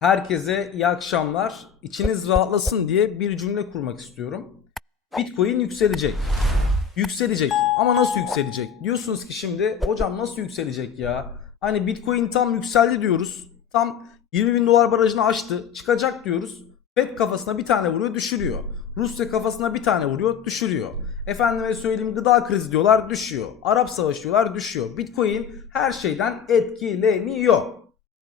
Herkese iyi akşamlar. İçiniz rahatlasın diye bir cümle kurmak istiyorum. Bitcoin yükselecek. Yükselecek. Ama nasıl yükselecek? Diyorsunuz ki şimdi hocam nasıl yükselecek ya? Hani Bitcoin tam yükseldi diyoruz. Tam 20 bin dolar barajını aştı. Çıkacak diyoruz. Fed kafasına bir tane vuruyor düşürüyor. Rusya kafasına bir tane vuruyor düşürüyor. Efendime söyleyeyim gıda krizi diyorlar düşüyor. Arap savaşı diyorlar düşüyor. Bitcoin her şeyden etkileniyor.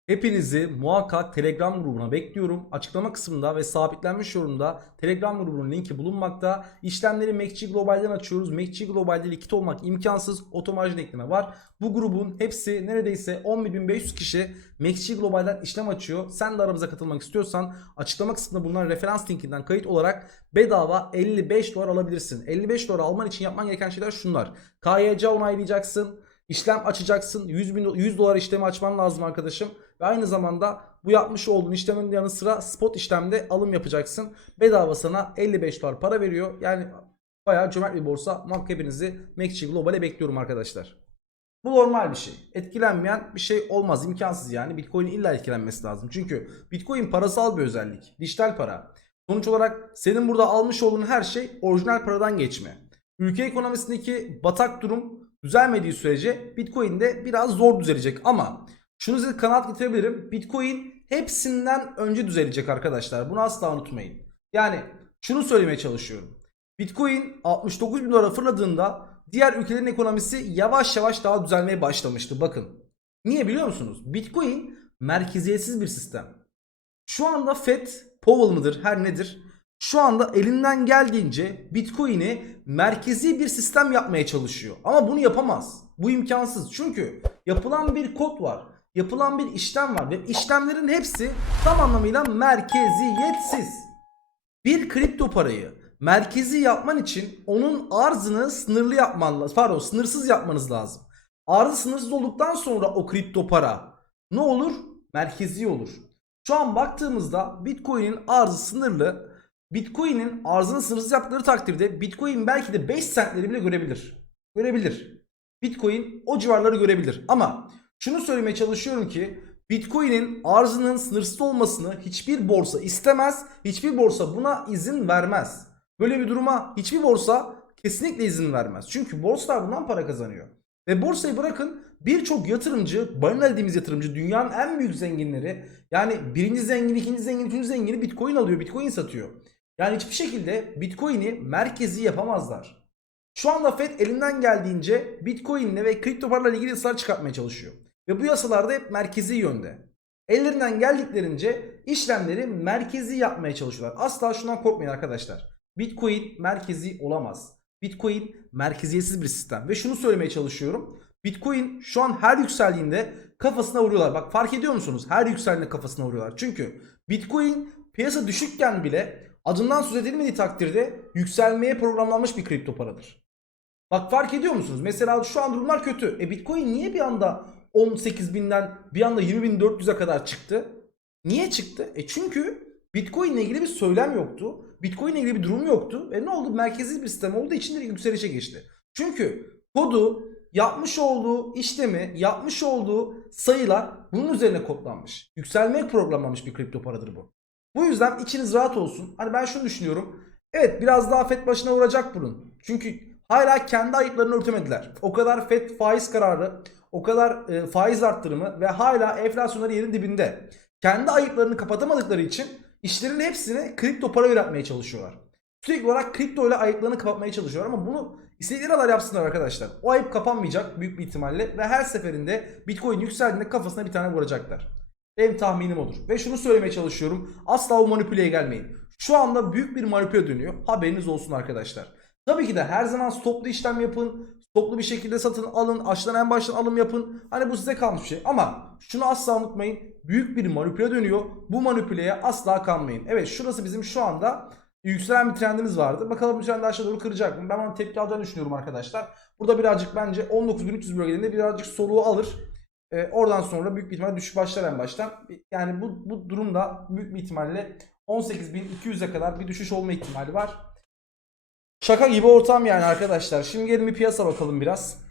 Hepinizi muhakkak Telegram grubuna bekliyorum. Açıklama kısmında ve sabitlenmiş yorumda Telegram grubunun linki bulunmakta. İşlemleri MacG Global'den açıyoruz. MacG Global'de likit olmak imkansız. Otomarjin ekleme var. Bu grubun hepsi neredeyse 11.500 kişi MacG Global'den işlem açıyor. Sen de aramıza katılmak istiyorsan açıklama kısmında bulunan referans linkinden kayıt olarak bedava 55 dolar alabilirsin. 55 dolar alman için yapman gereken şeyler şunlar. KYC onaylayacaksın. İşlem açacaksın. 100, bin, 100 dolar işlemi açman lazım arkadaşım. Ve aynı zamanda bu yapmış olduğun işlemin yanı sıra spot işlemde alım yapacaksın. Bedava sana 55 dolar para veriyor. Yani bayağı cömert bir borsa. Muhakkak hepinizi MacG Global'e bekliyorum arkadaşlar. Bu normal bir şey. Etkilenmeyen bir şey olmaz. imkansız yani. Bitcoin'in illa etkilenmesi lazım. Çünkü Bitcoin parasal bir özellik. Dijital para. Sonuç olarak senin burada almış olduğun her şey orijinal paradan geçme. Ülke ekonomisindeki batak durum düzelmediği sürece Bitcoin de biraz zor düzelecek ama şunu size kanaat getirebilirim. Bitcoin hepsinden önce düzelecek arkadaşlar. Bunu asla unutmayın. Yani şunu söylemeye çalışıyorum. Bitcoin 69 bin dolara fırladığında diğer ülkelerin ekonomisi yavaş yavaş daha düzelmeye başlamıştı. Bakın. Niye biliyor musunuz? Bitcoin merkeziyetsiz bir sistem. Şu anda FED, Powell mıdır her nedir? Şu anda elinden geldiğince Bitcoin'i merkezi bir sistem yapmaya çalışıyor. Ama bunu yapamaz. Bu imkansız. Çünkü yapılan bir kod var. Yapılan bir işlem var ve işlemlerin hepsi tam anlamıyla merkeziyetsiz. Bir kripto parayı merkezi yapman için onun arzını sınırlı yapman lazım. Pardon sınırsız yapmanız lazım. Arzı sınırsız olduktan sonra o kripto para ne olur? Merkezi olur. Şu an baktığımızda Bitcoin'in arzı sınırlı. Bitcoin'in arzını sınırsız yaptıkları takdirde Bitcoin belki de 5 centleri bile görebilir. Görebilir. Bitcoin o civarları görebilir. Ama şunu söylemeye çalışıyorum ki Bitcoin'in arzının sınırsız olmasını hiçbir borsa istemez. Hiçbir borsa buna izin vermez. Böyle bir duruma hiçbir borsa kesinlikle izin vermez. Çünkü borsalar bundan para kazanıyor. Ve borsayı bırakın birçok yatırımcı, balina dediğimiz yatırımcı dünyanın en büyük zenginleri yani birinci zengin, ikinci zengin, üçüncü zengini Bitcoin alıyor, Bitcoin satıyor. Yani hiçbir şekilde Bitcoin'i merkezi yapamazlar. Şu anda Fed elinden geldiğince Bitcoin'le ve kripto paralarla ilgili yasalar çıkartmaya çalışıyor. Ve bu yasalar da hep merkezi yönde. Ellerinden geldiklerince işlemleri merkezi yapmaya çalışıyorlar. Asla şundan korkmayın arkadaşlar. Bitcoin merkezi olamaz. Bitcoin merkeziyetsiz bir sistem. Ve şunu söylemeye çalışıyorum. Bitcoin şu an her yükseldiğinde kafasına vuruyorlar. Bak fark ediyor musunuz? Her yükseldiğinde kafasına vuruyorlar. Çünkü Bitcoin piyasa düşükken bile adından söz edilmediği takdirde yükselmeye programlanmış bir kripto paradır. Bak fark ediyor musunuz? Mesela şu an durumlar kötü. E Bitcoin niye bir anda 18 binden bir anda 20.400'e kadar çıktı? Niye çıktı? E çünkü Bitcoin ile ilgili bir söylem yoktu. Bitcoin ile ilgili bir durum yoktu. E ne oldu? Merkezi bir sistem olduğu için de yükselişe geçti. Çünkü kodu yapmış olduğu işlemi, yapmış olduğu sayılar bunun üzerine kodlanmış. Yükselmeye programlanmış bir kripto paradır bu. Bu yüzden içiniz rahat olsun. Hani ben şunu düşünüyorum. Evet biraz daha FED başına vuracak bunun. Çünkü hala kendi ayıplarını örtemediler. O kadar FED faiz kararı, o kadar e, faiz arttırımı ve hala enflasyonları yerin dibinde. Kendi ayıplarını kapatamadıkları için işlerin hepsine kripto para üretmeye çalışıyorlar. Sürekli olarak kripto ile ayıplarını kapatmaya çalışıyorlar ama bunu istedikleri kadar yapsınlar arkadaşlar. O ayıp kapanmayacak büyük bir ihtimalle ve her seferinde Bitcoin yükseldiğinde kafasına bir tane vuracaklar. Benim tahminim odur. Ve şunu söylemeye çalışıyorum. Asla o manipüleye gelmeyin. Şu anda büyük bir manipüle dönüyor. Haberiniz olsun arkadaşlar. Tabii ki de her zaman stoplu işlem yapın. Stoplu bir şekilde satın alın. Aşağıdan en baştan alım yapın. Hani bu size kalmış bir şey. Ama şunu asla unutmayın. Büyük bir manipüle dönüyor. Bu manipüleye asla kanmayın. Evet şurası bizim şu anda yükselen bir trendimiz vardı. Bakalım bu trend aşağı doğru kıracak mı? Ben ona tepki alacağını düşünüyorum arkadaşlar. Burada birazcık bence 19.300 bölgelerinde birazcık soluğu alır. Ee, oradan sonra büyük bir ihtimalle düşüş başlar en baştan. Yani bu, bu durumda büyük bir ihtimalle 18.200'e kadar bir düşüş olma ihtimali var. Şaka gibi ortam yani arkadaşlar. Şimdi gelin bir piyasa bakalım biraz.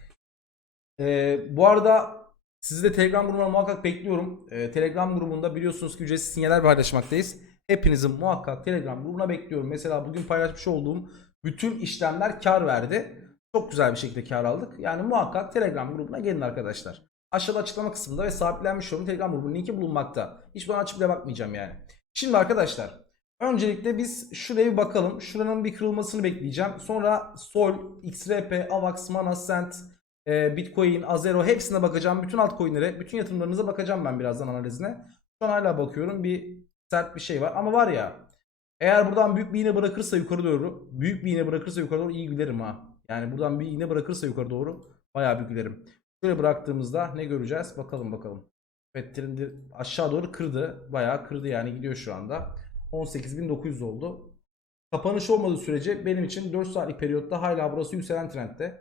Ee, bu arada Sizi de Telegram grubuna muhakkak bekliyorum. Ee, Telegram grubunda biliyorsunuz ki ücretsiz sinyaller paylaşmaktayız. Hepinizi muhakkak Telegram grubuna bekliyorum. Mesela bugün paylaşmış olduğum bütün işlemler kar verdi. Çok güzel bir şekilde kar aldık. Yani muhakkak Telegram grubuna gelin arkadaşlar. Aşağıda açıklama kısmında ve sabitlenmiş olan Telegram grubunun linki bulunmakta. Hiç bana açıp bakmayacağım yani. Şimdi arkadaşlar öncelikle biz şuraya bir bakalım. Şuranın bir kırılmasını bekleyeceğim. Sonra Sol, XRP, AVAX, Mana, Cent, e, Bitcoin, Azero hepsine bakacağım. Bütün altcoin'lere, bütün yatırımlarınıza bakacağım ben birazdan analizine. Şu an hala bakıyorum. Bir sert bir şey var. Ama var ya eğer buradan büyük bir iğne bırakırsa yukarı doğru, büyük bir iğne bırakırsa yukarı doğru iyi gülerim ha. Yani buradan bir iğne bırakırsa yukarı doğru bayağı bir gülerim. Şöyle bıraktığımızda ne göreceğiz? Bakalım bakalım. Evet aşağı doğru kırdı. Bayağı kırdı yani gidiyor şu anda. 18.900 oldu. Kapanış olmadığı sürece benim için 4 saatlik periyotta hala burası yükselen trendde.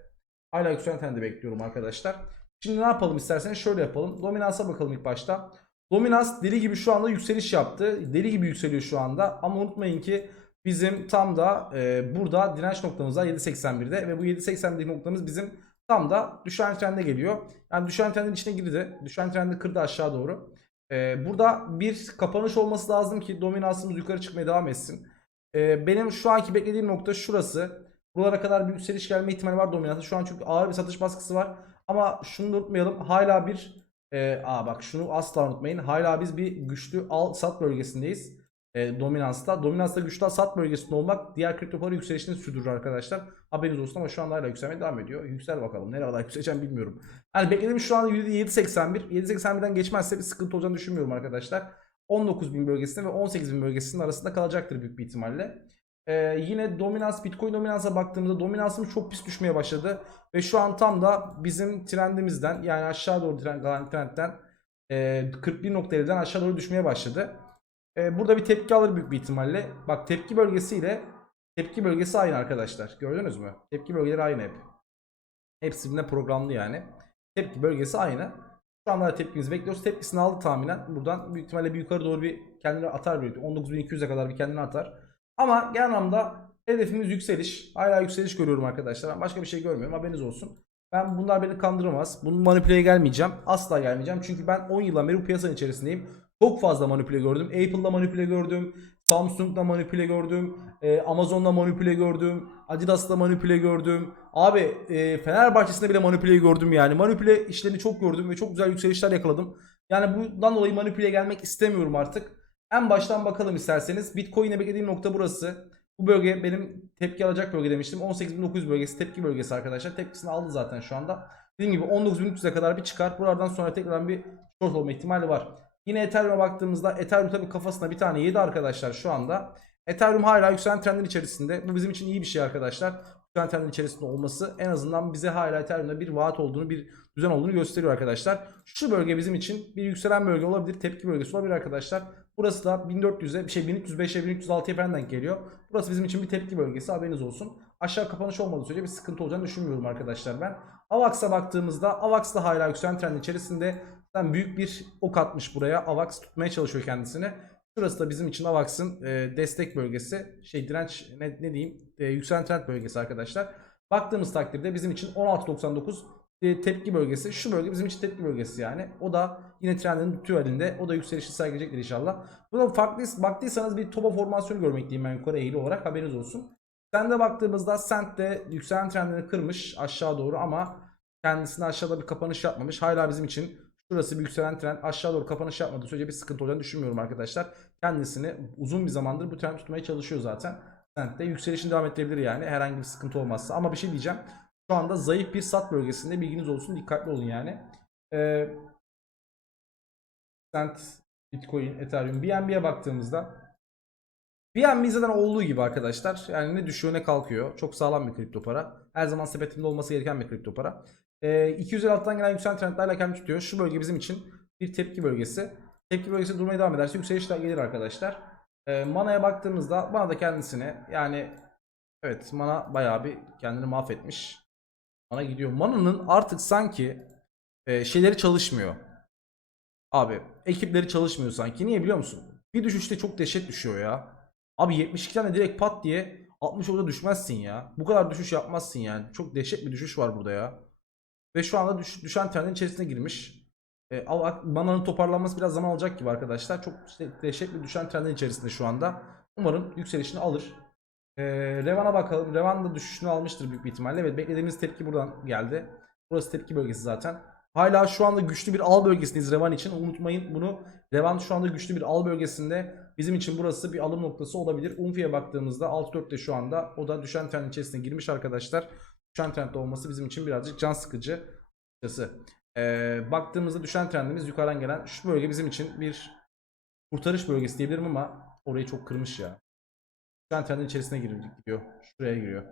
Hala yükselen trendde bekliyorum arkadaşlar. Şimdi ne yapalım isterseniz şöyle yapalım. Dominansa bakalım ilk başta. Dominans deli gibi şu anda yükseliş yaptı. Deli gibi yükseliyor şu anda. Ama unutmayın ki bizim tam da e, burada direnç noktamız var 7.81'de ve bu 7.81'deki noktamız bizim tam da düşen trende geliyor. Yani düşen trendin içine girdi. Düşen trendi kırdı aşağı doğru. E, burada bir kapanış olması lazım ki dominansımız yukarı çıkmaya devam etsin. E, benim şu anki beklediğim nokta şurası. Buralara kadar bir yükseliş gelme ihtimali var dominansı. Şu an çünkü ağır bir satış baskısı var. Ama şunu da unutmayalım. Hala bir e, aa bak şunu asla unutmayın. Hala biz bir güçlü al sat bölgesindeyiz. E, dominansta. Dominansta güçlü sat bölgesinde olmak diğer kripto para yükselişini sürdürür arkadaşlar. Haberiniz olsun ama şu anda hala yükselmeye devam ediyor. Yüksel bakalım. Nereye kadar yükseleceğim bilmiyorum. Yani beklediğim şu anda %7.81. 7.81'den geçmezse bir sıkıntı olacağını düşünmüyorum arkadaşlar. 19.000 bölgesinde ve 18.000 bölgesinin arasında kalacaktır büyük bir ihtimalle. Ee, yine dominans Bitcoin dominansa baktığımızda dominansımız çok pis düşmeye başladı ve şu an tam da bizim trendimizden yani aşağı doğru trend, gelen trendten e, 41.50'den aşağı doğru düşmeye başladı. E, burada bir tepki alır büyük bir ihtimalle. Bak tepki bölgesiyle tepki bölgesi aynı arkadaşlar. Gördünüz mü? Tepki bölgeleri aynı hep. Hepsi birbirine programlı yani. Tepki bölgesi aynı. Şu anda tepkimizi bekliyoruz. Tepkisini aldı tahminen. Buradan büyük ihtimalle bir yukarı doğru bir kendini atar. Böyle 19.200'e kadar bir kendini atar. Ama genel anlamda hedefimiz yükseliş. Hala yükseliş görüyorum arkadaşlar. Ben başka bir şey görmüyorum. Haberiniz olsun. Ben bunlar beni kandıramaz. Bunun manipüleye gelmeyeceğim. Asla gelmeyeceğim. Çünkü ben 10 yıldan beri bu piyasanın içerisindeyim. Çok fazla manipüle gördüm. Apple'da manipüle gördüm. Samsung'da manipüle gördüm. e, Amazon'da manipüle gördüm. Adidas'ta manipüle gördüm. Abi e, Fenerbahçe'sinde bile manipüle gördüm yani. Manipüle işlerini çok gördüm ve çok güzel yükselişler yakaladım. Yani bundan dolayı manipüle gelmek istemiyorum artık. En baştan bakalım isterseniz. Bitcoin'e beklediğim nokta burası. Bu bölge benim tepki alacak bölge demiştim. 18.900 bölgesi tepki bölgesi arkadaşlar. Tepkisini aldı zaten şu anda. Dediğim gibi 19.300'e kadar bir çıkar. Buralardan sonra tekrardan bir short olma ihtimali var. Yine Ethereum'a baktığımızda Ethereum tabii kafasına bir tane yedi arkadaşlar şu anda. Ethereum hala yükselen trendin içerisinde. Bu bizim için iyi bir şey arkadaşlar. Yükselen trendin içerisinde olması en azından bize hala Ethereum'da bir vaat olduğunu, bir düzen olduğunu gösteriyor arkadaşlar. Şu bölge bizim için bir yükselen bölge olabilir, tepki bölgesi olabilir arkadaşlar. Burası da 1400'e, bir şey 1305'e, 1306'ya falan denk geliyor. Burası bizim için bir tepki bölgesi haberiniz olsun. Aşağı kapanış olmadığı sürece bir sıkıntı olacağını düşünmüyorum arkadaşlar ben. AVAX'a baktığımızda AVAX da hala yükselen trendin içerisinde. Zaten büyük bir ok atmış buraya. AVAX tutmaya çalışıyor kendisini. Şurası da bizim için AVAX'ın e, destek bölgesi. Şey direnç ne, ne diyeyim? E, yükselen trend bölgesi arkadaşlar. Baktığımız takdirde bizim için 16.99 e, tepki bölgesi. Şu bölge bizim için tepki bölgesi yani. O da yine trendin tutuyor elinde. O da yükselişi sergileyecektir inşallah. Burada farklı baktıysanız bir topa formasyonu görmekteyim ben yukarı eğili olarak haberiniz olsun. Sende baktığımızda Sent de yükselen trendini kırmış aşağı doğru ama kendisine aşağıda bir kapanış yapmamış. Hala bizim için şurası bir yükselen trend aşağı doğru kapanış yapmadığı sürece bir sıkıntı olacağını düşünmüyorum arkadaşlar. Kendisini uzun bir zamandır bu trend tutmaya çalışıyor zaten. Sent de yükselişini devam ettirebilir yani herhangi bir sıkıntı olmazsa. Ama bir şey diyeceğim. Şu anda zayıf bir sat bölgesinde bilginiz olsun dikkatli olun yani. Ee, Sent, Bitcoin, Ethereum, BNB'ye baktığımızda BNB zaten olduğu gibi arkadaşlar. Yani ne düşüyor ne kalkıyor. Çok sağlam bir kripto para. Her zaman sepetimde olması gereken bir kripto para. Ee, 256'dan gelen yükselen trendlerle kendini tutuyor. Şu bölge bizim için bir tepki bölgesi. Tepki bölgesi durmaya devam ederse yükselişler gelir arkadaşlar. Ee, Mana'ya baktığımızda Mana da kendisini yani evet Mana bayağı bir kendini mahvetmiş. Mana gidiyor. Mana'nın artık sanki e, şeyleri çalışmıyor. Abi ekipleri çalışmıyor sanki. Niye biliyor musun? Bir düşüşte çok dehşet düşüyor ya. Abi 72 tane direkt pat diye 60 orada düşmezsin ya. Bu kadar düşüş yapmazsın yani. Çok dehşet bir düşüş var burada ya. Ve şu anda düş- düşen trendin içerisine girmiş. E, mananın toparlanması biraz zaman alacak gibi arkadaşlar. Çok dehşet bir düşen trendin içerisinde şu anda. Umarım yükselişini alır. E, Revan'a bakalım. Revan da düşüşünü almıştır büyük bir ihtimalle. Evet beklediğimiz tepki buradan geldi. Burası tepki bölgesi zaten. Hala şu anda güçlü bir al bölgesindeyiz Revan için. Unutmayın bunu. Revan şu anda güçlü bir al bölgesinde. Bizim için burası bir alım noktası olabilir. Umfi'ye baktığımızda 6.4'te şu anda. O da düşen trendin içerisine girmiş arkadaşlar. Düşen trendde olması bizim için birazcık can sıkıcı. Açıkçası. Ee, baktığımızda düşen trendimiz yukarıdan gelen şu bölge bizim için bir kurtarış bölgesi diyebilirim ama orayı çok kırmış ya. Düşen trendin içerisine giriyor, gidiyor. Şuraya giriyor.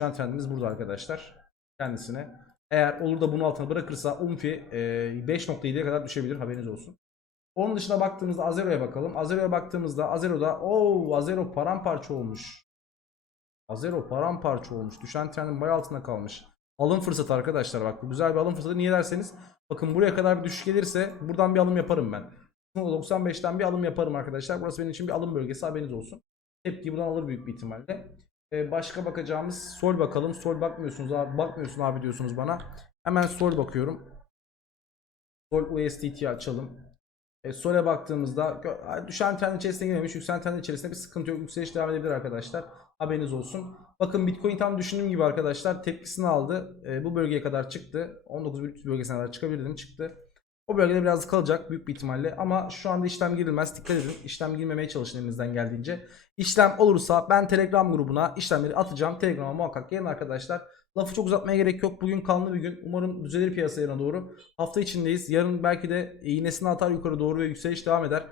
Düşen trendimiz burada arkadaşlar. Kendisine. Eğer olur da bunun altına bırakırsa Umfi e, 5.7'ye kadar düşebilir haberiniz olsun. Onun dışına baktığımızda Azero'ya bakalım. Azero'ya baktığımızda Azero'da o Azero paramparça olmuş. Azero paramparça olmuş. Düşen trendin bayağı altında kalmış. Alım fırsatı arkadaşlar bak bu güzel bir alım fırsatı. Niye derseniz bakın buraya kadar bir düşüş gelirse buradan bir alım yaparım ben. 95'ten bir alım yaparım arkadaşlar. Burası benim için bir alım bölgesi haberiniz olsun. Tepki buradan alır büyük bir ihtimalle. Ee, başka bakacağımız Sol bakalım. Sol bakmıyorsunuz abi. Bakmıyorsun abi diyorsunuz bana. Hemen Sol bakıyorum. Sol USDT açalım. E, Sol'e baktığımızda düşen trend içerisine girmemiş. Yükselen trend içerisinde bir sıkıntı yok. Yükseliş devam edebilir arkadaşlar. Haberiniz olsun. Bakın Bitcoin tam düşündüğüm gibi arkadaşlar tepkisini aldı. E, bu bölgeye kadar çıktı. 19.300 bölgesine kadar çıkabilirdim. Çıktı. O bölgede biraz kalacak büyük bir ihtimalle. Ama şu anda işlem girilmez. Dikkat edin. İşlem girmemeye çalışın elinizden geldiğince. İşlem olursa ben Telegram grubuna işlemleri atacağım. Telegram'a muhakkak gelin arkadaşlar. Lafı çok uzatmaya gerek yok. Bugün kanlı bir gün. Umarım düzelir piyasa yarına doğru. Hafta içindeyiz. Yarın belki de iğnesini atar yukarı doğru ve yükseliş devam eder.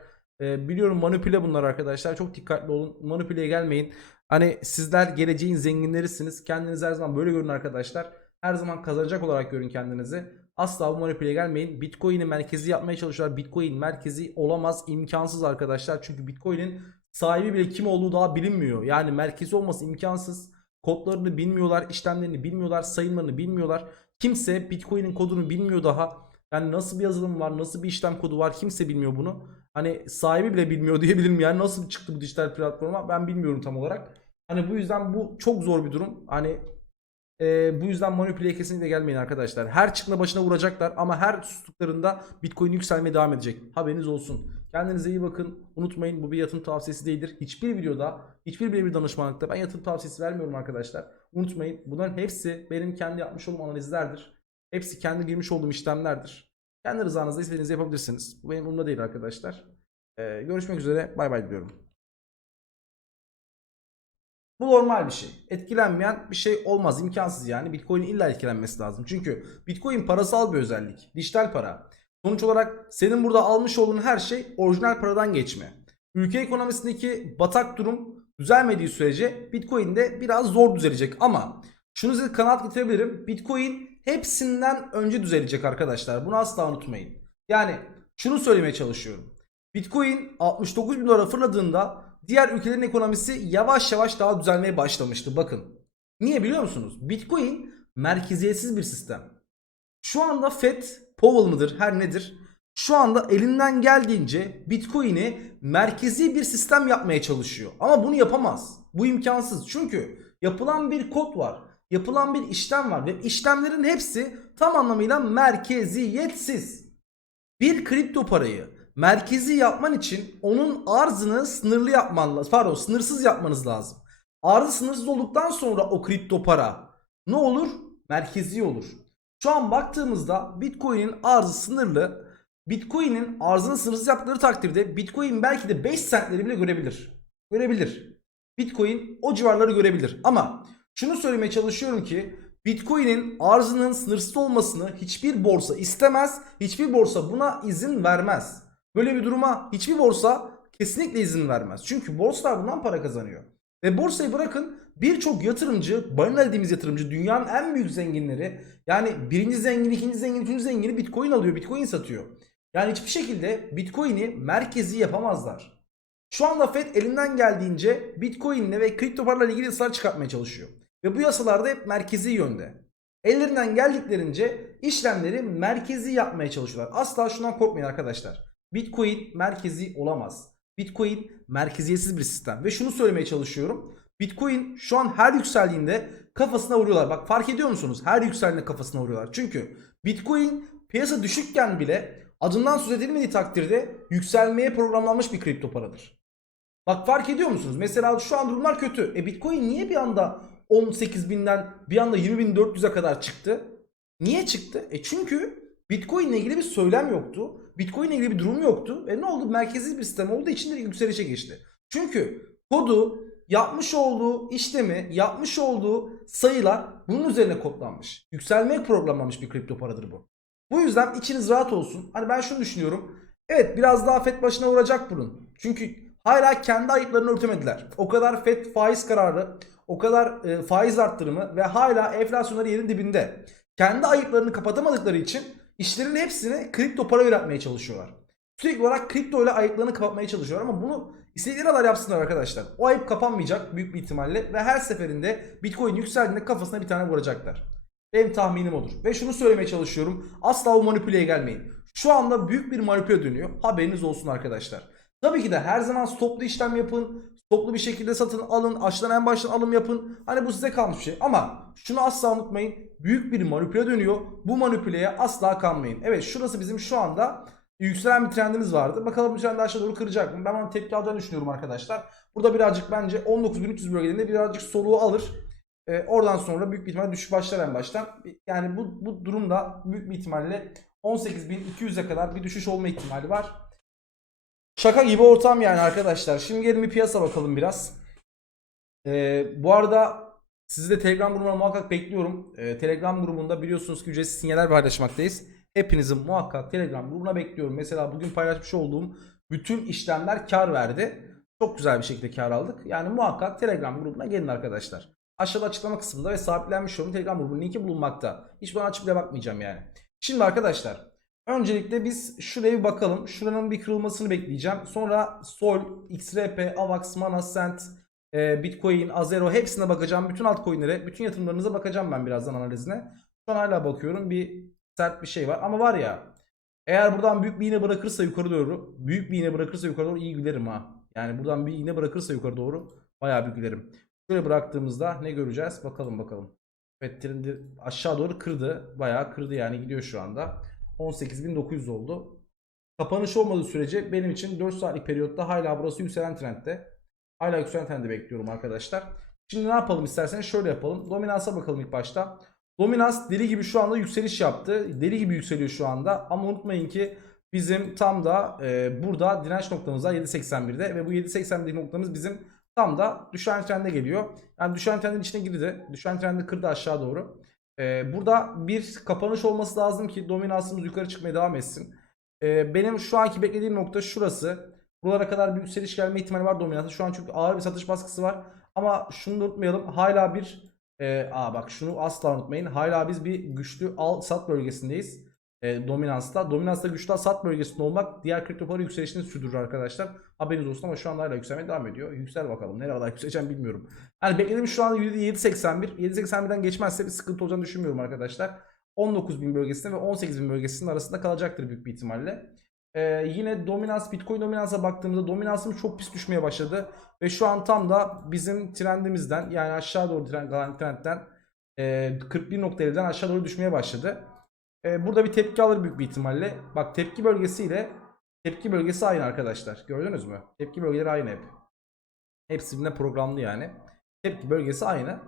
Ee, biliyorum manipüle bunlar arkadaşlar. Çok dikkatli olun. Manipüleye gelmeyin. Hani sizler geleceğin zenginlerisiniz. Kendinizi her zaman böyle görün arkadaşlar. Her zaman kazanacak olarak görün kendinizi. Asla bu manipüle gelmeyin. Bitcoin'i merkezi yapmaya çalışıyorlar. Bitcoin merkezi olamaz. imkansız arkadaşlar. Çünkü Bitcoin'in sahibi bile kim olduğu daha bilinmiyor. Yani merkezi olması imkansız. Kodlarını bilmiyorlar, işlemlerini bilmiyorlar, sayımlarını bilmiyorlar. Kimse Bitcoin'in kodunu bilmiyor daha. Yani nasıl bir yazılım var, nasıl bir işlem kodu var kimse bilmiyor bunu. Hani sahibi bile bilmiyor diyebilirim yani nasıl çıktı bu dijital platforma ben bilmiyorum tam olarak. Hani bu yüzden bu çok zor bir durum. Hani e, bu yüzden manipüleye kesinlikle gelmeyin arkadaşlar. Her çıkma başına vuracaklar ama her sustuklarında Bitcoin yükselmeye devam edecek. Haberiniz olsun. Kendinize iyi bakın. Unutmayın bu bir yatırım tavsiyesi değildir. Hiçbir videoda, hiçbir birebir danışmanlıkta ben yatırım tavsiyesi vermiyorum arkadaşlar. Unutmayın bunların hepsi benim kendi yapmış olduğum analizlerdir. Hepsi kendi girmiş olduğum işlemlerdir. Kendi rızanızla istediğinizi yapabilirsiniz. Bu benim umurumda değil arkadaşlar. Ee, görüşmek üzere. Bay bay diliyorum. Bu normal bir şey. Etkilenmeyen bir şey olmaz. imkansız yani. Bitcoin'in illa etkilenmesi lazım. Çünkü Bitcoin parasal bir özellik. Dijital para. Sonuç olarak senin burada almış olduğun her şey orijinal paradan geçme. Ülke ekonomisindeki batak durum düzelmediği sürece Bitcoin de biraz zor düzelecek. Ama şunu size kanaat getirebilirim. Bitcoin hepsinden önce düzelecek arkadaşlar. Bunu asla unutmayın. Yani şunu söylemeye çalışıyorum. Bitcoin 69 bin dolara fırladığında diğer ülkelerin ekonomisi yavaş yavaş daha düzelmeye başlamıştı. Bakın. Niye biliyor musunuz? Bitcoin merkeziyetsiz bir sistem. Şu anda FED, Powell mıdır her nedir? Şu anda elinden geldiğince Bitcoin'i merkezi bir sistem yapmaya çalışıyor. Ama bunu yapamaz. Bu imkansız. Çünkü yapılan bir kod var. Yapılan bir işlem var ve işlemlerin hepsi tam anlamıyla merkeziyetsiz. Bir kripto parayı merkezi yapman için onun arzını sınırlı yapman lazım. Pardon sınırsız yapmanız lazım. Arzı sınırsız olduktan sonra o kripto para ne olur? Merkezi olur. Şu an baktığımızda Bitcoin'in arzı sınırlı. Bitcoin'in arzını sınırsız yaptıkları takdirde Bitcoin belki de 5 centleri bile görebilir. Görebilir. Bitcoin o civarları görebilir. Ama şunu söylemeye çalışıyorum ki Bitcoin'in arzının sınırsız olmasını hiçbir borsa istemez. Hiçbir borsa buna izin vermez. Böyle bir duruma hiçbir borsa kesinlikle izin vermez. Çünkü borsalar bundan para kazanıyor. Ve borsayı bırakın birçok yatırımcı, balina dediğimiz yatırımcı dünyanın en büyük zenginleri yani birinci zengin, ikinci zengin, üçüncü zengini Bitcoin alıyor, Bitcoin satıyor. Yani hiçbir şekilde Bitcoin'i merkezi yapamazlar. Şu anda Fed elinden geldiğince Bitcoin'le ve kripto paralarla ilgili yasalar çıkartmaya çalışıyor. Ve bu yasalar da hep merkezi yönde. Ellerinden geldiklerince işlemleri merkezi yapmaya çalışıyorlar. Asla şundan korkmayın arkadaşlar. Bitcoin merkezi olamaz. Bitcoin merkeziyetsiz bir sistem. Ve şunu söylemeye çalışıyorum. Bitcoin şu an her yükseldiğinde kafasına vuruyorlar. Bak fark ediyor musunuz? Her yükseldiğinde kafasına vuruyorlar. Çünkü Bitcoin piyasa düşükken bile adından söz edilmediği takdirde yükselmeye programlanmış bir kripto paradır. Bak fark ediyor musunuz? Mesela şu an durumlar kötü. E Bitcoin niye bir anda 18.000'den bir anda 20.400'e kadar çıktı? Niye çıktı? E çünkü Bitcoin ile ilgili bir söylem yoktu. Bitcoin ile ilgili bir durum yoktu. E ne oldu? Merkezi bir sistem olduğu için de yükselişe geçti. Çünkü kodu yapmış olduğu işlemi, yapmış olduğu sayılar bunun üzerine kodlanmış. Yükselmeye programlanmış bir kripto paradır bu. Bu yüzden içiniz rahat olsun. Hani ben şunu düşünüyorum. Evet biraz daha FED başına vuracak bunun. Çünkü hala kendi ayıplarını örtemediler. O kadar FED faiz kararı, o kadar e, faiz arttırımı ve hala enflasyonları yerin dibinde. Kendi ayıplarını kapatamadıkları için işlerin hepsini kripto para üretmeye çalışıyorlar. Sürekli olarak kripto ile ayıplarını kapatmaya çalışıyorlar ama bunu istedikleri kadar yapsınlar arkadaşlar. O ayıp kapanmayacak büyük bir ihtimalle ve her seferinde Bitcoin yükseldiğinde kafasına bir tane vuracaklar. Benim tahminim odur. Ve şunu söylemeye çalışıyorum. Asla o manipüleye gelmeyin. Şu anda büyük bir manipüle dönüyor. Haberiniz olsun arkadaşlar. Tabii ki de her zaman stoplu işlem yapın. Stoplu bir şekilde satın alın. Aşağıdan en baştan alım yapın. Hani bu size kalmış bir şey. Ama şunu asla unutmayın. Büyük bir manipüle dönüyor. Bu manipüleye asla kanmayın. Evet şurası bizim şu anda yükselen bir trendimiz vardı. Bakalım bu trend aşağı doğru kıracak mı? Ben onun tepki alacağını düşünüyorum arkadaşlar. Burada birazcık bence 19.300 bölgelerinde birazcık soluğu alır. Ee, oradan sonra büyük bir ihtimalle düşüş başlar en baştan. Yani bu, bu durumda büyük bir ihtimalle 18.200'e kadar bir düşüş olma ihtimali var. Şaka gibi ortam yani arkadaşlar. Şimdi gelin bir piyasa bakalım biraz. Ee, bu arada sizi de Telegram grubuna muhakkak bekliyorum. Ee, Telegram grubunda biliyorsunuz ki ücretsiz sinyaller paylaşmaktayız. Hepinizi muhakkak Telegram grubuna bekliyorum. Mesela bugün paylaşmış olduğum bütün işlemler kar verdi. Çok güzel bir şekilde kar aldık. Yani muhakkak Telegram grubuna gelin arkadaşlar. Aşağıda açıklama kısmında ve sabitlenmiş olduğum Telegram grubunun linki bulunmakta. Hiç bana açıp bile bakmayacağım yani. Şimdi arkadaşlar Öncelikle biz şuraya bir bakalım. Şuranın bir kırılmasını bekleyeceğim. Sonra Sol, XRP, AVAX, Mana, Cent, e, Bitcoin, Azero hepsine bakacağım. Bütün altcoin'lere, bütün yatırımlarınıza bakacağım ben birazdan analizine. Şu an hala bakıyorum. Bir sert bir şey var. Ama var ya eğer buradan büyük bir iğne bırakırsa yukarı doğru, büyük bir iğne bırakırsa yukarı doğru iyi gülerim ha. Yani buradan bir iğne bırakırsa yukarı doğru bayağı bir gülerim. Şöyle bıraktığımızda ne göreceğiz? Bakalım bakalım. Evet trendi aşağı doğru kırdı. Bayağı kırdı yani gidiyor şu anda. 18.900 oldu. Kapanış olmadığı sürece benim için 4 saatlik periyotta hala burası yükselen trendde. Hala yükselen trendde bekliyorum arkadaşlar. Şimdi ne yapalım isterseniz şöyle yapalım. Dominansa bakalım ilk başta. Dominans deli gibi şu anda yükseliş yaptı. Deli gibi yükseliyor şu anda. Ama unutmayın ki bizim tam da e, burada direnç noktamız var 7.81'de ve bu 7.81 noktamız bizim tam da düşen trende geliyor. Yani düşen trendin içine girdi. Düşen trendi kırdı aşağı doğru. Ee, burada bir kapanış olması lazım ki dominansımız yukarı çıkmaya devam etsin. Ee, benim şu anki beklediğim nokta şurası. Buralara kadar bir yükseliş gelme ihtimali var dominansa. Şu an çünkü ağır bir satış baskısı var. Ama şunu da unutmayalım. Hala bir e, aa bak şunu asla unutmayın. Hala biz bir güçlü al sat bölgesindeyiz. E, dominansta. Dominansta güçlü sat bölgesinde olmak diğer kripto para yükselişini sürdürür arkadaşlar. Haberiniz olsun ama şu anda hala yükselmeye devam ediyor. Yüksel bakalım. Nereye kadar yükseleceğim bilmiyorum. Yani beklediğim şu an %7.81. 7.81'den geçmezse bir sıkıntı olacağını düşünmüyorum arkadaşlar. 19.000 bölgesinde ve 18.000 bölgesinin arasında kalacaktır büyük bir ihtimalle. Ee, yine dominans, Bitcoin dominansa baktığımızda dominansım çok pis düşmeye başladı. Ve şu an tam da bizim trendimizden yani aşağı doğru trend, trendden e, 41.50'den aşağı doğru düşmeye başladı. E, burada bir tepki alır büyük bir ihtimalle. Bak tepki bölgesiyle tepki bölgesi aynı arkadaşlar. Gördünüz mü? Tepki bölgeleri aynı hep. Hepsi birbirine programlı yani. Tepki bölgesi aynı.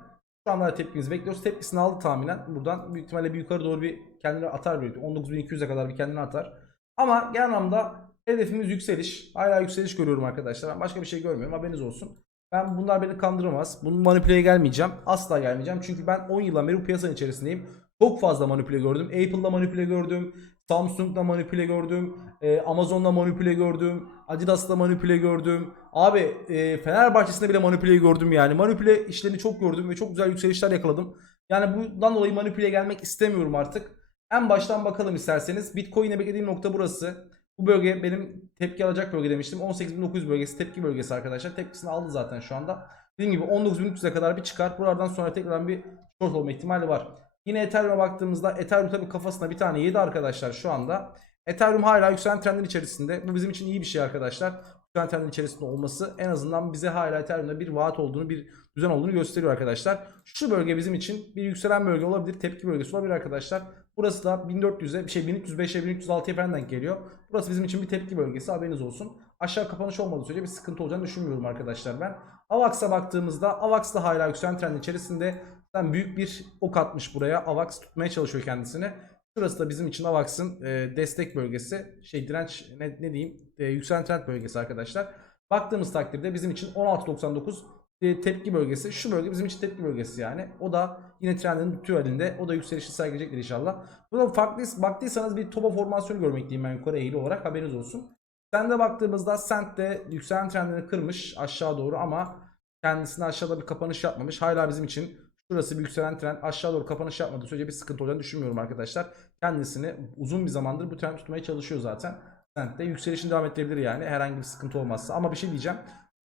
Şu anda tepkimizi bekliyoruz. Tepkisini aldı tahminen. Buradan büyük ihtimalle bir yukarı doğru bir kendini atar. Böyle. 19.200'e kadar bir kendini atar. Ama genel anlamda hedefimiz yükseliş. Hala yükseliş görüyorum arkadaşlar. Ben başka bir şey görmüyorum. Haberiniz olsun. Ben bunlar beni kandıramaz. Bunun manipüleye gelmeyeceğim. Asla gelmeyeceğim. Çünkü ben 10 yıldan beri bu piyasanın içerisindeyim. Çok fazla manipüle gördüm. Apple'da manipüle gördüm. Samsung'da manipüle gördüm. E, Amazon'da manipüle gördüm. Adidas'ta manipüle gördüm. Abi e, Fenerbahçe'sinde bile manipüleyi gördüm yani. Manipüle işlerini çok gördüm ve çok güzel yükselişler yakaladım. Yani bundan dolayı manipüle gelmek istemiyorum artık. En baştan bakalım isterseniz. Bitcoin'e beklediğim nokta burası. Bu bölge benim tepki alacak bölge demiştim. 18.900 bölgesi tepki bölgesi arkadaşlar. Tepkisini aldı zaten şu anda. Dediğim gibi 19.300'e kadar bir çıkar. Buradan sonra tekrar bir short olma ihtimali var. Yine Ethereum'a baktığımızda Ethereum tabii kafasına bir tane yedi arkadaşlar şu anda. Ethereum hala yükselen trendin içerisinde. Bu bizim için iyi bir şey arkadaşlar. Yükselen trendin içerisinde olması en azından bize hala Ethereum'da bir vaat olduğunu, bir düzen olduğunu gösteriyor arkadaşlar. Şu bölge bizim için bir yükselen bölge olabilir, tepki bölgesi olabilir arkadaşlar. Burası da 1400'e bir şey 1305'e 1306'ya falan denk geliyor. Burası bizim için bir tepki bölgesi haberiniz olsun. Aşağı kapanış olmadığı sürece bir sıkıntı olacağını düşünmüyorum arkadaşlar ben. AVAX'a baktığımızda AVAX da hala yükselen trend içerisinde. Zaten büyük bir ok atmış buraya. AVAX tutmaya çalışıyor kendisini. Şurası da bizim için AVAX'ın e, destek bölgesi. Şey direnç ne, ne diyeyim? E, yükselen trend bölgesi arkadaşlar. Baktığımız takdirde bizim için 16.99 e, tepki bölgesi. Şu bölge bizim için tepki bölgesi yani. O da yine trendin tutuyor elinde. O da yükselişi sergileyecektir inşallah. Buna farklı baktıysanız bir topa formasyonu görmekteyim ben yukarı eğili olarak haberiniz olsun. Sende baktığımızda Sent de yükselen trendini kırmış aşağı doğru ama kendisine aşağıda bir kapanış yapmamış. Hala bizim için şurası bir yükselen trend aşağı doğru kapanış yapmadığı sürece bir sıkıntı olacağını düşünmüyorum arkadaşlar. Kendisini uzun bir zamandır bu trend tutmaya çalışıyor zaten. Sent de yükselişini devam ettirebilir yani herhangi bir sıkıntı olmazsa. Ama bir şey diyeceğim.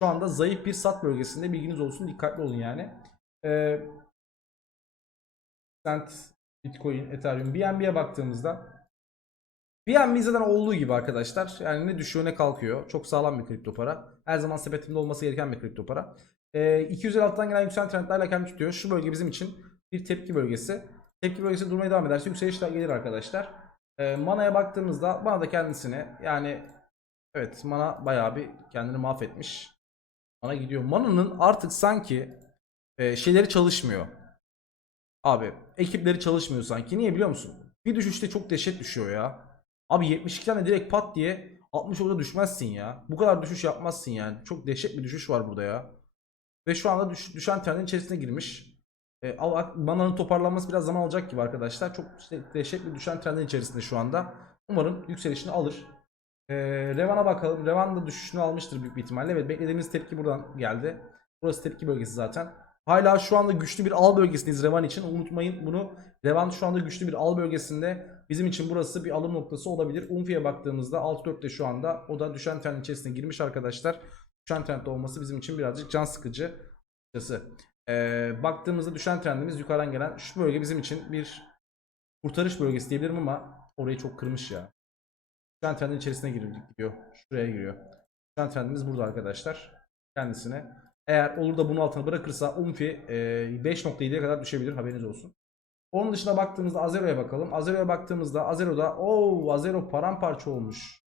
Şu anda zayıf bir sat bölgesinde bilginiz olsun dikkatli olun yani. Ee, Sent, Bitcoin, Ethereum, BNB'ye baktığımızda BNB zaten olduğu gibi arkadaşlar. Yani ne düşüyor ne kalkıyor. Çok sağlam bir kripto para. Her zaman sepetimde olması gereken bir kripto para. Ee, 256'dan gelen yükselen trendlerle kendini tutuyor. Şu bölge bizim için bir tepki bölgesi. Tepki bölgesi durmaya devam ederse yükselişler gelir arkadaşlar. Ee, Mana'ya baktığımızda Mana da kendisini yani evet Mana bayağı bir kendini mahvetmiş. Mana gidiyor. Mana'nın artık sanki e, şeyleri çalışmıyor. Abi ekipleri çalışmıyor sanki. Niye biliyor musun? Bir düşüşte çok dehşet düşüyor ya. Abi 72'den de direkt pat diye 60 orada düşmezsin ya. Bu kadar düşüş yapmazsın yani. Çok dehşet bir düşüş var burada ya. Ve şu anda düş- düşen trendin içerisine girmiş. E, Mana'nın toparlanması biraz zaman alacak gibi arkadaşlar. Çok işte dehşet bir düşen trendin içerisinde şu anda. Umarım yükselişini alır. E, Revan'a bakalım. Revan da düşüşünü almıştır büyük bir ihtimalle. Evet beklediğimiz tepki buradan geldi. Burası tepki bölgesi zaten. Hala şu anda güçlü bir al bölgesindeyiz Revan için. Unutmayın bunu. Revan şu anda güçlü bir al bölgesinde. Bizim için burası bir alım noktası olabilir. Umfi'ye baktığımızda 6.4'te şu anda. O da düşen trend içerisine girmiş arkadaşlar. Düşen trendde olması bizim için birazcık can sıkıcı. açıkçası. Ee, baktığımızda düşen trendimiz yukarıdan gelen şu bölge bizim için bir kurtarış bölgesi diyebilirim ama orayı çok kırmış ya. Düşen trendin içerisine giriyor. gidiyor. Şuraya giriyor. Düşen trendimiz burada arkadaşlar. Kendisine. Eğer olur da bunun altına bırakırsa Umfi e, 5.7'ye kadar düşebilir haberiniz olsun. Onun dışına baktığımızda Azero'ya bakalım. Azero'ya baktığımızda Azero'da o Azero paramparça olmuş.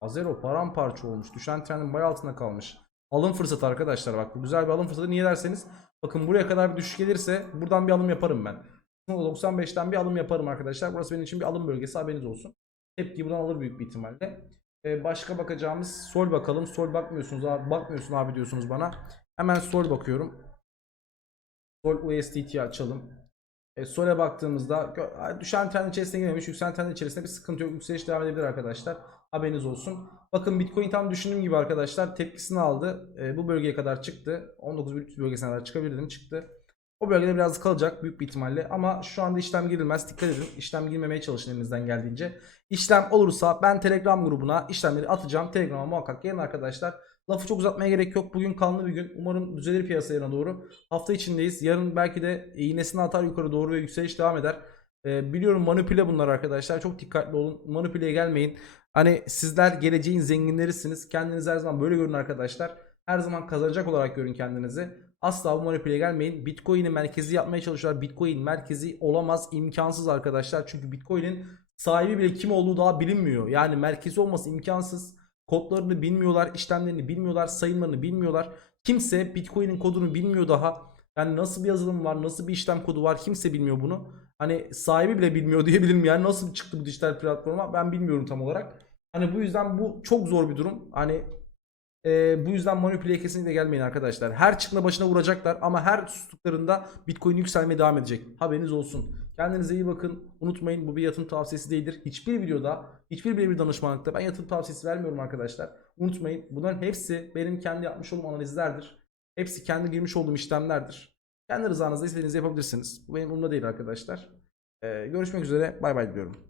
Azero paramparça olmuş. Düşen trendin bayağı altında kalmış. Alım fırsatı arkadaşlar bak bu güzel bir alım fırsatı. Niye derseniz bakın buraya kadar bir düşüş gelirse buradan bir alım yaparım ben. 95'ten bir alım yaparım arkadaşlar. Burası benim için bir alım bölgesi haberiniz olsun. Tepki buradan alır büyük bir ihtimalle. Ee, başka bakacağımız Sol bakalım. Sol bakmıyorsunuz abi. Bakmıyorsun abi diyorsunuz bana. Hemen Sol bakıyorum. Sol USDT açalım. E, Sol'e baktığımızda düşen trend içerisine girmemiş. Yükselen trend içerisinde bir sıkıntı yok. Yükseliş devam edebilir arkadaşlar. Haberiniz olsun. Bakın Bitcoin tam düşündüğüm gibi arkadaşlar tepkisini aldı. E, bu bölgeye kadar çıktı. 19.300 bölgesine kadar çıkabilirdim. Çıktı. O bölgede biraz kalacak büyük bir ihtimalle. Ama şu anda işlem girilmez. Dikkat edin. İşlem girmemeye çalışın elinizden geldiğince. İşlem olursa ben Telegram grubuna işlemleri atacağım. Telegram'a muhakkak gelin arkadaşlar. Lafı çok uzatmaya gerek yok. Bugün kanlı bir gün. Umarım düzelir piyasa yarına doğru. Hafta içindeyiz. Yarın belki de iğnesini atar yukarı doğru ve yükseliş devam eder. Ee, biliyorum manipüle bunlar arkadaşlar. Çok dikkatli olun. Manipüleye gelmeyin. Hani sizler geleceğin zenginlerisiniz. Kendinizi her zaman böyle görün arkadaşlar. Her zaman kazanacak olarak görün kendinizi. Asla bu manipüleye gelmeyin. Bitcoin'i merkezi yapmaya çalışıyorlar. Bitcoin merkezi olamaz. imkansız arkadaşlar. Çünkü Bitcoin'in sahibi bile kim olduğu daha bilinmiyor. Yani merkezi olması imkansız. Kodlarını bilmiyorlar, işlemlerini bilmiyorlar, sayımlarını bilmiyorlar. Kimse Bitcoin'in kodunu bilmiyor daha. Yani nasıl bir yazılım var, nasıl bir işlem kodu var kimse bilmiyor bunu. Hani sahibi bile bilmiyor diyebilirim yani nasıl çıktı bu dijital platforma ben bilmiyorum tam olarak. Hani bu yüzden bu çok zor bir durum. Hani e, bu yüzden manipüleye kesinlikle gelmeyin arkadaşlar. Her çıkma başına vuracaklar ama her sustuklarında Bitcoin yükselmeye devam edecek. Haberiniz olsun. Kendinize iyi bakın. Unutmayın bu bir yatırım tavsiyesi değildir. Hiçbir videoda, hiçbir birebir danışmanlıkta ben yatırım tavsiyesi vermiyorum arkadaşlar. Unutmayın bunların hepsi benim kendi yapmış olduğum analizlerdir. Hepsi kendi girmiş olduğum işlemlerdir. Kendi rızanızla istediğinizi yapabilirsiniz. Bu benim umurumda değil arkadaşlar. Ee, görüşmek üzere. Bay bay diliyorum.